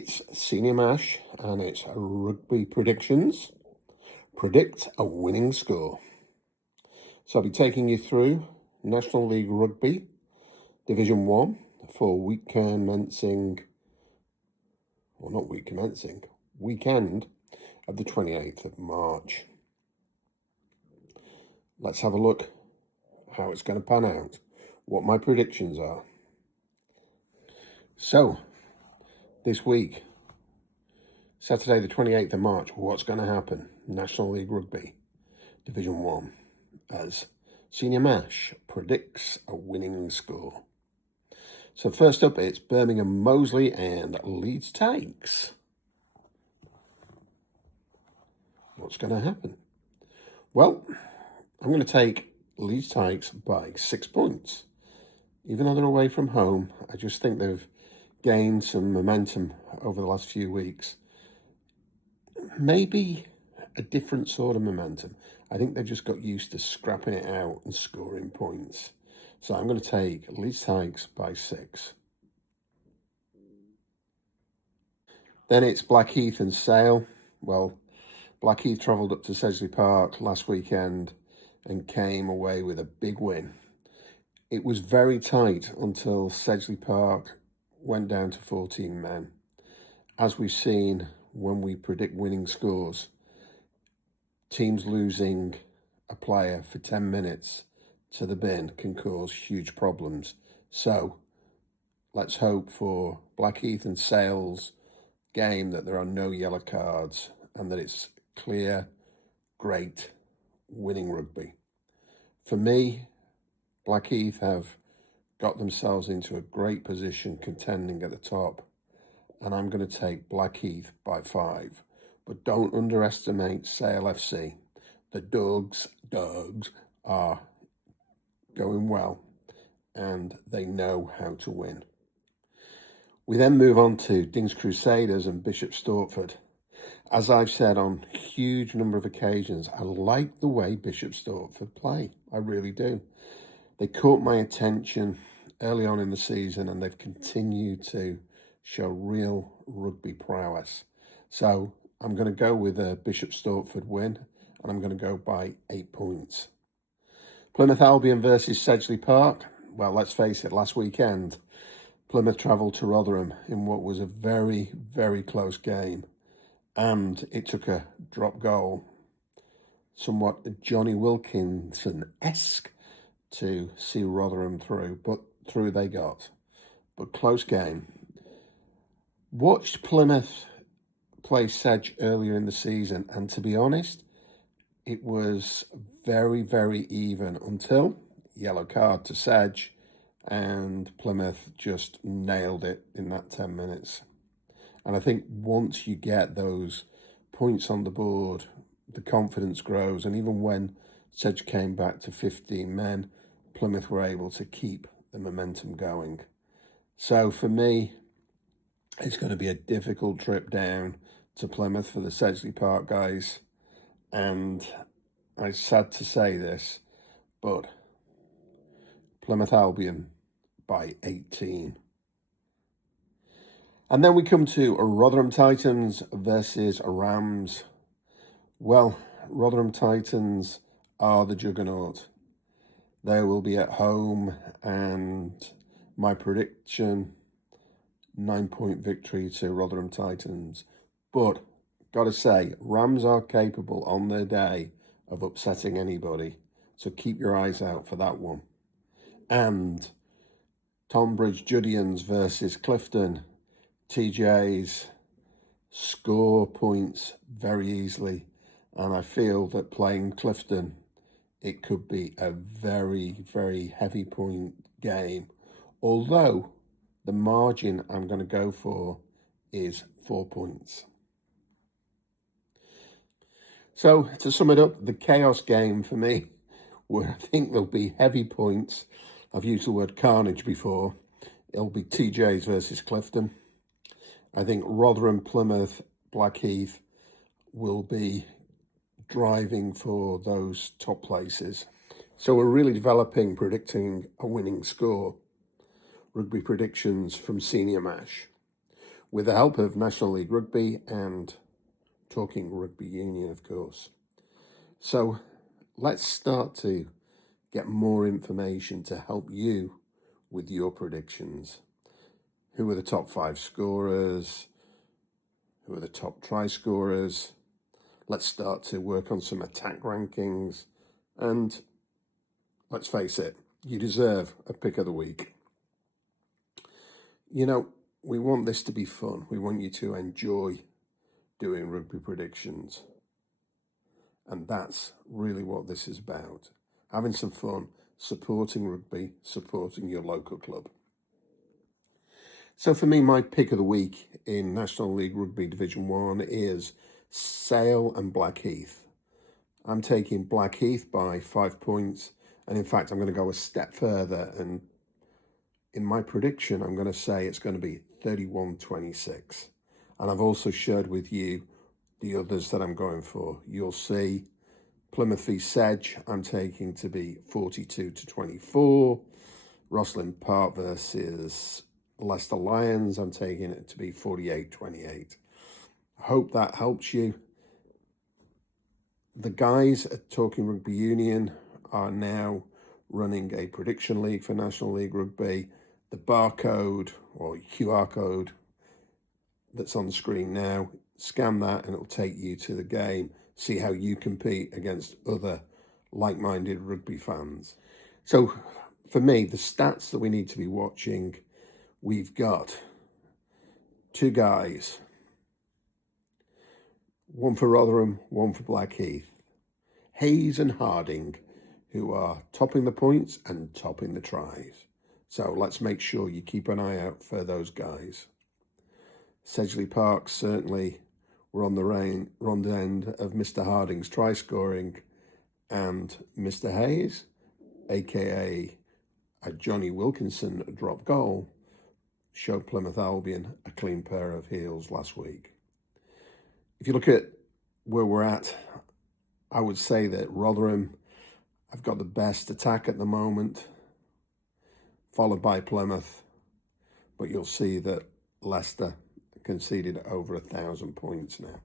It's Seniormash and it's rugby predictions. Predict a winning score. So I'll be taking you through National League Rugby Division 1 for weekend of the 28th of March. Let's have a look how it's going to pan out, what my predictions are. So, this week, Saturday the 28th of March, what's going to happen? National League Rugby Division 1 as Seniormash predicts a winning score. So first up, it's Birmingham Moseley and Leeds Takes. What's going to happen? Well, I'm going to take Leeds Takes by 6 points. Even though they're away from home, I just think they've gained some momentum over the last few weeks. Maybe a different sort of momentum. I think they've just got used to scrapping it out and scoring points. So I'm going to take Leeds Takes by 6. Then it's Blackheath and Sale. Well, Blackheath travelled up to Sedgley Park last weekend and came away with a big win. It was very tight until Sedgley Park went down to 14 men. As we've seen when we predict winning scores, teams losing a player for 10 minutes to the bin can cause huge problems. So let's hope for Blackheath and Sale's game that there are no yellow cards and that it's clear, great, winning rugby. For me, Blackheath have got themselves into a great position contending at the top, and I'm going to take Blackheath by 5. But don't underestimate Sale FC. The Dogs are going well, and they know how to win. We then move on to Dings Crusaders and Bishop Stortford. As I've said on a huge number of occasions, I like the way Bishop Stortford play. I really do. They caught my attention early on in the season, and they've continued to show real rugby prowess. So I'm going to go with a Bishop Stortford win, and I'm going to go by 8 points. Plymouth Albion versus Sedgley Park. Well, let's face it, last weekend, Plymouth travelled to Rotherham in what was a very, very close game. And it took a drop goal, somewhat Johnny Wilkinson-esque, to see Rotherham through, but through they got. But close game. Watched Plymouth play Sedge earlier in the season, and to be honest, it was very, very even until yellow card to Sedge, and Plymouth just nailed it in that 10 minutes. And I think once you get those points on the board, the confidence grows, and even when Sedge came back to 15 men, Plymouth were able to keep the momentum going. So for me, it's going to be a difficult trip down to Plymouth for the Sedgley Park guys. And I'm sad to say this, but Plymouth Albion by 18. And then we come to Rotherham Titans versus Rams. Well, Rotherham Titans are the juggernaut. They will be at home, and my prediction, 9-point victory to Rotherham Titans. But, gotta say, Rams are capable on their day of upsetting anybody. So keep your eyes out for that one. And Tonbridge Judians versus Clifton. TJs score points very easily. And I feel that playing Clifton, it could be a very, very heavy point game. Although the margin I'm going to go for is 4 points. So to sum it up, the chaos game for me, where I think there'll be heavy points. I've used the word carnage before. It'll be TJs versus Clifton. I think Rotherham, Plymouth, Blackheath will be driving for those top places. So we're really developing predicting a winning score. Rugby predictions from Seniormash. with the help of National League Rugby and Talking Rugby Union, of course. So let's start to get more information to help you with your predictions. Who are the top 5 scorers? Who are the top try scorers? Let's start to work on some attack rankings. And let's face it, you deserve a pick of the week. You know, we want this to be fun. We want you to enjoy doing rugby predictions. And that's really what this is about. Having some fun, supporting rugby, supporting your local club. So for me, my pick of the week in National League Rugby Division 1 is Sale and Blackheath. I'm taking Blackheath by 5 points. And in fact, I'm going to go a step further. And in my prediction, I'm going to say it's going to be 31-26. And I've also shared with you the others that I'm going for. You'll see Plymouth v Sedge, I'm taking to be 42-24. Rosslyn Park versus Leicester Lions, I'm taking it to be 48-28. I hope that helps you. The guys at Talking Rugby Union are now running a prediction league for National League Rugby. The barcode or QR code that's on the screen now, scan that and it'll take you to the game. See how you compete against other like-minded rugby fans. So for me, the stats that we need to be watching, we've got 2 guys, one for Rotherham, one for Blackheath, Hayes and Harding, who are topping the points and topping the tries. So let's make sure you keep an eye out for those guys. Sedgley Park, certainly we're on the wrong end of Mr. Harding's try scoring, and Mr. Hayes, aka a Johnny Wilkinson drop goal, showed Plymouth Albion a clean pair of heels last week. If you look at where we're at, I would say that Rotherham have got the best attack at the moment, followed by Plymouth, but you'll see that Leicester conceded over 1,000 points now.